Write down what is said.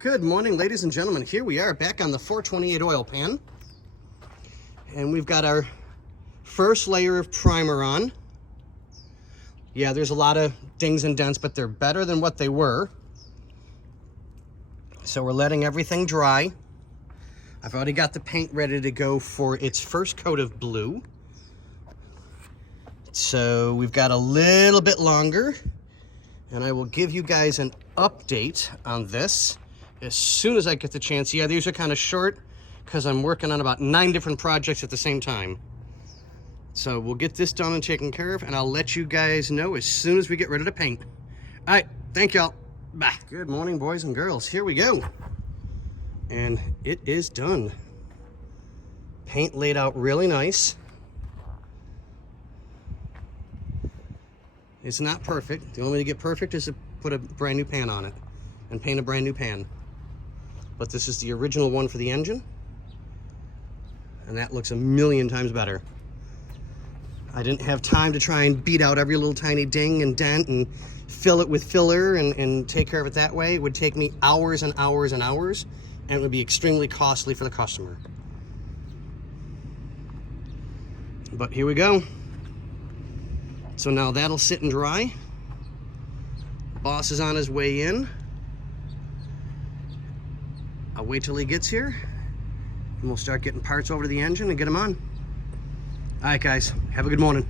Good morning, ladies and gentlemen. Here we are back on the 428 oil pan. And we've got our first layer of primer on. Yeah, there's a lot of dings and dents, but they're better than what they were. So we're letting everything dry. I've already got the paint ready to go for its first coat of blue. So we've got a little bit longer, and I will give you guys an update on this as soon as I get the chance. Yeah, these are kind of short because I'm working on about 9 different projects at the same time. So we'll get this done and taken care of, and I'll let you guys know as soon as we get ready to paint. All right, thank y'all. Bye. Good morning, boys and girls. Here we go. And it is done. Paint laid out really nice. It's not perfect. The only way to get perfect is to put a brand new pan on it and paint a brand new pan. But this is the original one for the engine, and that looks a million times better. I didn't have time to try and beat out every little tiny ding and dent and fill it with filler and take care of it that way. It would take me hours and hours and hours, and it would be extremely costly for the customer. But here we go. So now that'll sit and dry. Boss is on his way in. I'll wait till he gets here, and we'll start getting parts over to the engine and get them on. All right, guys, have a good morning.